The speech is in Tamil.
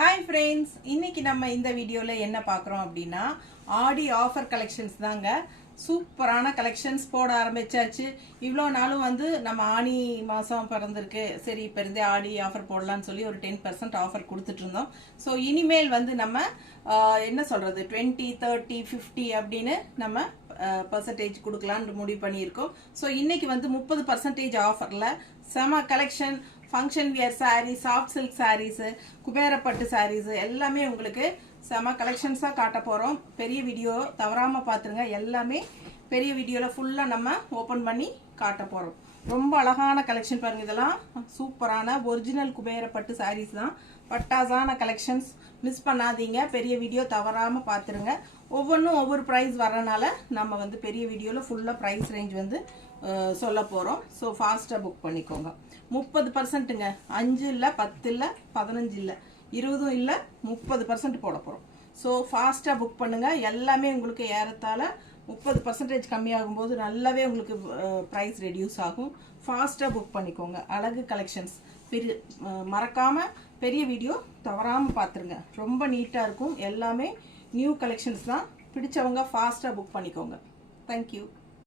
ஹாய் ஃப்ரெண்ட்ஸ், இன்னைக்கு நம்ம இந்த வீடியோவில் என்ன பார்க்குறோம் அப்படின்னா ஆடி ஆஃபர் கலெக்ஷன்ஸ் தாங்க. சூப்பரான கலெக்ஷன்ஸ் போட ஆரம்பிச்சாச்சு. இவ்வளோ நாளும் நம்ம ஆனி மாதம் பிறந்திருக்கு, சரி இப்போ இருந்தே ஆடி ஆஃபர் போடலான்னு சொல்லி ஒரு 10% ஆஃபர் கொடுத்துட்டு இருந்தோம். ஸோ இனிமேல் நம்ம என்ன சொல்கிறது 20, 30, 50 அப்படின்னு நம்ம பர்சன்டேஜ் கொடுக்கலான்னு முடிவு பண்ணியிருக்கோம். ஸோ இன்னைக்கு 30% ஆஃபரில் செம collection, function wear sari, soft silk saris, குபேரப்பட்டு சாரீஸு எல்லாமே உங்களுக்கு செம கலெக்ஷன்ஸாக காட்ட போகிறோம். பெரிய வீடியோ தவறாமல் பார்த்துருங்க. எல்லாமே பெரிய வீடியோவில் ஃபுல்லாக நம்ம ஓப்பன் பண்ணி காட்ட போகிறோம். ரொம்ப அழகான கலெக்ஷன் பாருங்கள். இதெல்லாம் சூப்பரான ஒரிஜினல் குபேரப்பட்டு சாரீஸ் தான். பட்டாசான கலெக்ஷன்ஸ் மிஸ் பண்ணாதீங்க. பெரிய வீடியோ தவறாமல் பார்த்துருங்க. ஒவ்வொன்றும் ஒவ்வொரு ப்ரைஸ் வரனால நம்ம பெரிய வீடியோவில் ஃபுல்லாக ப்ரைஸ் ரேஞ்ச் சொல்ல போகிறோம். ஸோ ஃபாஸ்ட்டாக புக் பண்ணிக்கோங்க. 30%ங்க. 5 இல்லை, 10 இல்லை, 15 இல்லை, 20 இல்லை, 30% போட போகிறோம். ஸோ ஃபாஸ்ட்டாக புக் பண்ணுங்கள். எல்லாமே உங்களுக்கு ஏறத்தாழ 30% கம்மியாகும் போது நல்லாவே உங்களுக்கு ப்ரைஸ் ரெடியூஸ் ஆகும். ஃபாஸ்ட்டாக புக் பண்ணிக்கோங்க. அழகு கலெக்ஷன்ஸ் மறக்காமல் பெரிய வீடியோ தவறாமல் பார்த்துருங்க. ரொம்ப நீட்டாக இருக்கும். எல்லாமே நியூ கலெக்ஷன்ஸ் தான். பிடிச்சவங்க ஃபாஸ்ட்டாக புக் பண்ணிக்கோங்க. தேங்க்யூ.